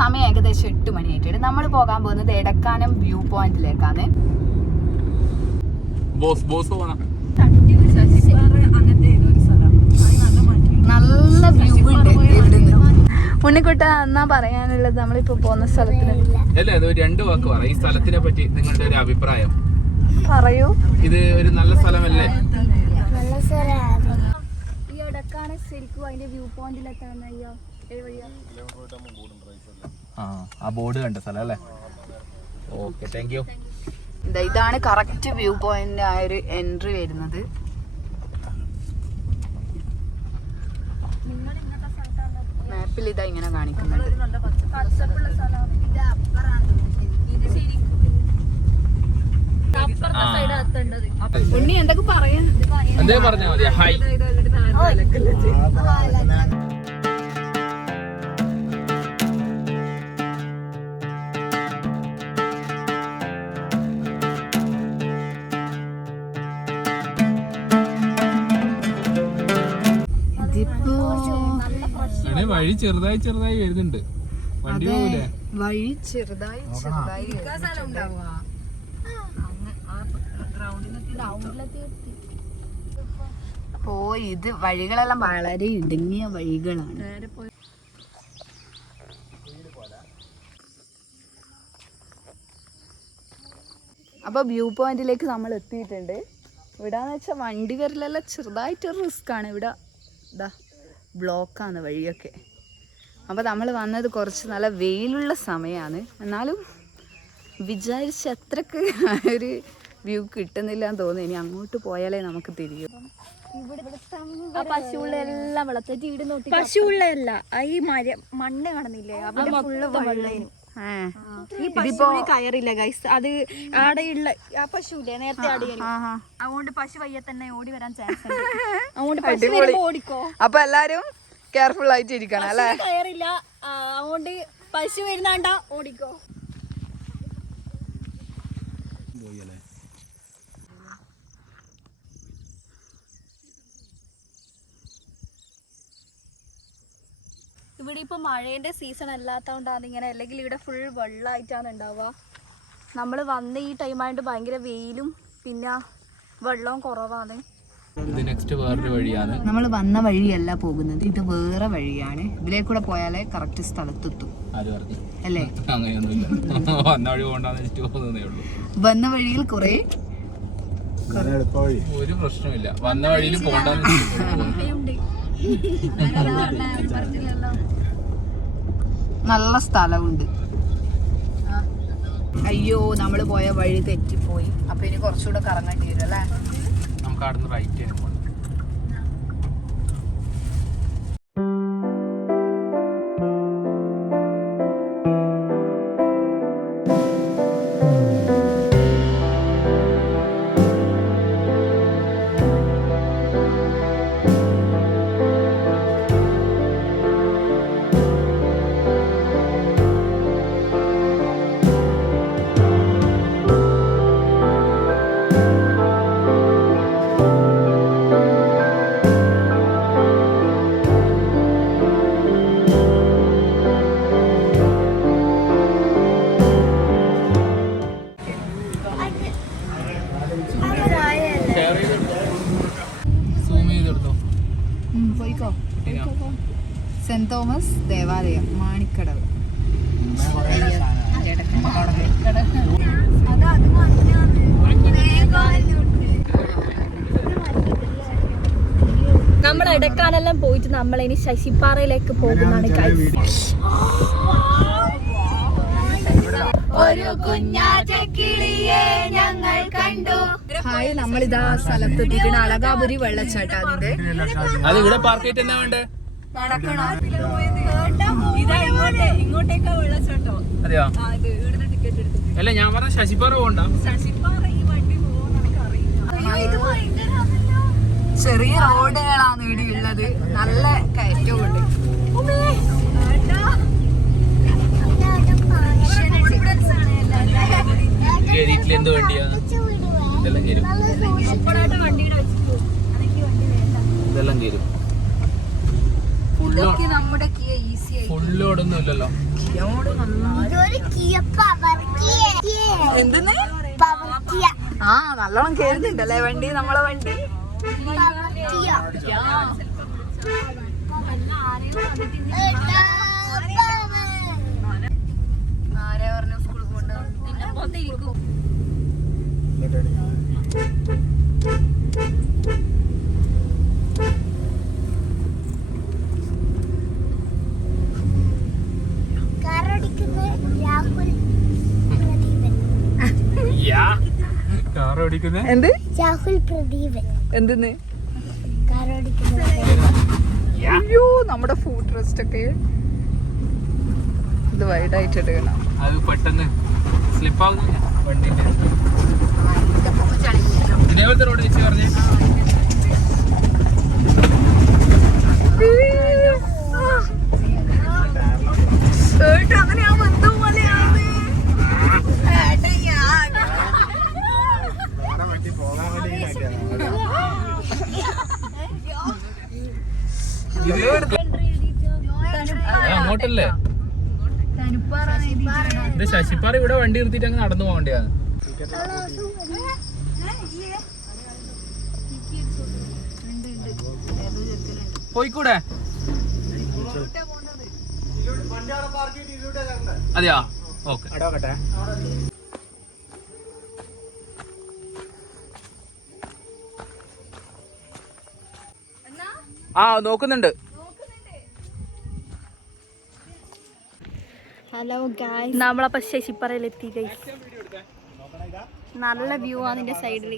സമയം ഏകദേശം 8 മണിയായിട്ടുണ്ട്. നമ്മൾ പോകാൻ പോകുന്നത് എടക്കാനം വ്യൂ പോയിന്റിലേക്കാണ്. നല്ല വ്യൂ ഉണ്ട് ഇവിടുന്ന്. ഉണ്ണിക്കുട്ട എന്നാ പറയാനുള്ളത് നമ്മളിപ്പോ പോകുന്ന സ്ഥലത്തിന്? രണ്ട് വാക്ക് പറ ഈ സ്ഥലത്തിനെ പറ്റി, നിങ്ങളുടെ ഒരു അഭിപ്രായം പറയൂ. ഇത് ഒരു നല്ല സ്ഥലമല്ലേ? ഈ എടക്കാനം ശരിക്കും അതിന്റെ വ്യൂ പോയിന്റിലെത്താൻ ആ ബോർഡ് കണ്ട സ്ഥലം അല്ലേ? Okay, thank you. ഇതാണ് കറക്റ്റ് വ്യൂ പോയിന്റ് ആയ ഒരു എൻട്രി വരുന്നത്. മാപ്പിൽ ഇതാ ഇങ്ങനെ കാണിക്കുന്നുണ്ട്. ഉണ്ണി എന്തൊക്കെ പറയാ? എന്തേ പറഞ്ഞാ മതി. ഹായ്. വഴി ചെറുതായി വരുന്നുണ്ട്. വണ്ടി പോകൂലേ? വഴി ചെറുതായി ഓ ഇത് വഴികളെല്ലാം വളരെ ഇടുങ്ങിയ വഴികളാണ്. അപ്പൊ വ്യൂ പോയിന്റിലേക്ക് നമ്മൾ എത്തിയിട്ടുണ്ട്. ഇവിടാന്ന് വെച്ചാൽ വണ്ടി വരലെല്ലാം ചെറുതായിട്ടൊരു റിസ്ക് ആണ്. ഇവിടെ ഇതാ ബ്ലോക്കാണ് വഴിയൊക്കെ. അപ്പോൾ നമ്മൾ വന്നത് കുറച്ച് നല്ല വെയിലുള്ള സമയമാണ്. എന്നാലും വിചാരിച്ച അത്രക്ക് ഒരു വ്യൂ കിട്ടുന്നില്ല എന്ന് തോന്നുന്നു. ഇനി അങ്ങോട്ട് പോയാലേ നമുക്ക് തിരിയും. പശുവുള്ളെല്ലാം വെള്ളത്തിൽ ഈട് നോക്കി. പശുവുള്ളല്ല, ഈ മണ്ണ് കാണുന്നില്ലേ? അവിടെ ഫുള്ള് വെള്ളേനും. ഈ പശു കയറില്ല ഗൈസ്. അത് ആടെയുള്ള ആ പശുല്ലേ നേരത്തെ ആടെയാണ്. അതുകൊണ്ട് പശു വയ്യ തന്നെ ഓടി വരാൻ ചാൻസ് ഉണ്ട്. അതുകൊണ്ട് പശു ഓടിക്കോ. അപ്പൊ എല്ലാരും കെയർഫുൾ ആയിട്ട് ഇരിക്കണം അല്ലേ? കയറില്ല, അതുകൊണ്ട് പശു വരുന്നാണ്ട ഓടിക്കോ. ഇവിടെ ഇപ്പൊ മഴേന്റെ സീസൺ അല്ലാത്തതുകൊണ്ടാണ് ഇങ്ങനെ, അല്ലെങ്കിൽ ഇവിടെ ഫുൾ വെള്ളമായിട്ടാണ് ഉണ്ടാവുക. നമ്മൾ വന്ന ഈ ടൈമായിട്ട് ഭയങ്കര വെയിലും പിന്നെ വെള്ളവും കുറവാണ്. വേറൊരു വഴിയാണ്. നമ്മൾ വന്ന വഴിയല്ല പോകുന്നത്, ഇത് വേറെ വഴിയാണ്. ഇതിലേക്കൂടെ പോയാലേ കറക്റ്റ് സ്ഥലത്തെത്തും അല്ലേ? അങ്ങനെയൊന്നുമില്ല, വന്ന വഴി പോകണ്ടേ ഉള്ളൂ. വന്ന വഴിയിൽ കുറെ ഒരു പ്രശ്നമില്ല, വന്ന വഴിയിൽ പോകണ്ടെന്ന്. നല്ല സ്ഥലമുണ്ട്. അയ്യോ നമ്മൾ പോയ വഴി തെറ്റിപ്പോയി. അപ്പൊ ഇനി കുറച്ചുകൂടെ കറങ്ങേണ്ടി വരും അല്ലേ? നമുക്ക് അവിടെ റൈറ്റ് ചെയ്യാൻ പോകണം. സെന്റ് തോമസ് ദേവാലയം, മാണിക്കടവ്. നമ്മൾ എടക്കാനെല്ലാം പോയിട്ട് നമ്മളിനി ശശിപ്പാറയിലേക്ക് പോകുന്നതാണ്. ഒരു കുഞ്ഞാറ്റക്കിളിയെ ഞങ്ങൾ കണ്ടു. ഹായ്, നമ്മളിതാ സ്ഥലത്തെത്തിയിട്ട് അളകാപുരി വെള്ളച്ചാട്ടം. അതിന്റെ അത് ഇവിടെ പാർക്ക് ചെയ്തിട്ട് എന്നാ വേണ്ടേ? ഇങ്ങോട്ടേക്കാ വെള്ളച്ചാട്ടോ. അതെയോ? അല്ല ഞാൻ പറഞ്ഞ ശശിപ്പാറ പോകണ്ട. ചെറിയ റോഡുകളാണ് ഇവിടെ ഉള്ളത്. നല്ല കയറ്റമുണ്ട്. എന്ത് വണ്ടിയാ ഇതെല്ലാം കയറും, ഇതെല്ലാം കയറും. ഫുൾ ഇതൊക്കെ നമ്മുടെ കിയ ഈസി ആയി. ഫുള്ള് ഓടൊന്നും ഇല്ലല്ലോ. എന്തെന്ന്? ആ നല്ലോണം കേറുന്നുണ്ടല്ലേ വണ്ടി, നമ്മളെ വണ്ടി. ആരെ പറഞ്ഞു സ്കൂളിൽ പോകണ്ട? എന്ത് രാഹുൽ പ്രദീപൻ എന്തെന്ന്? അയ്യോ നമ്മുടെ ഫുഡ് റെസ്റ്റ് ഒക്കെ ഇത് വൈഡായിട്ട് എടുക്കണം. അത് പെട്ടെന്ന് സ്ലിപ്പ് ആവുന്നില്ല വണ്ടിന്റെ. ഇതേപോലത്തെ റോഡ് വെച്ച് പറഞ്ഞേ. അങ്ങനെ ആ ബന്ധം പോലെയാണ്. അങ്ങോട്ടല്ലേ ഇത് ശശിപ്പാറ ഇവിടെ വണ്ടി നിർത്തിയിട്ട് അങ്ങ് നടന്നു പോകേണ്ടതാണ്. പോയിക്കൂടെ? അതെയാ, ഓക്കെ. ആ നോക്കുന്നുണ്ട്. ഹലോ ഗായ്സ്, നമ്മളപ്പോ ശശിപ്പാറയിലെത്തി ഗൈസ്. നല്ല വ്യൂ ആണ് ഇതിന്റെ സൈഡിൽ.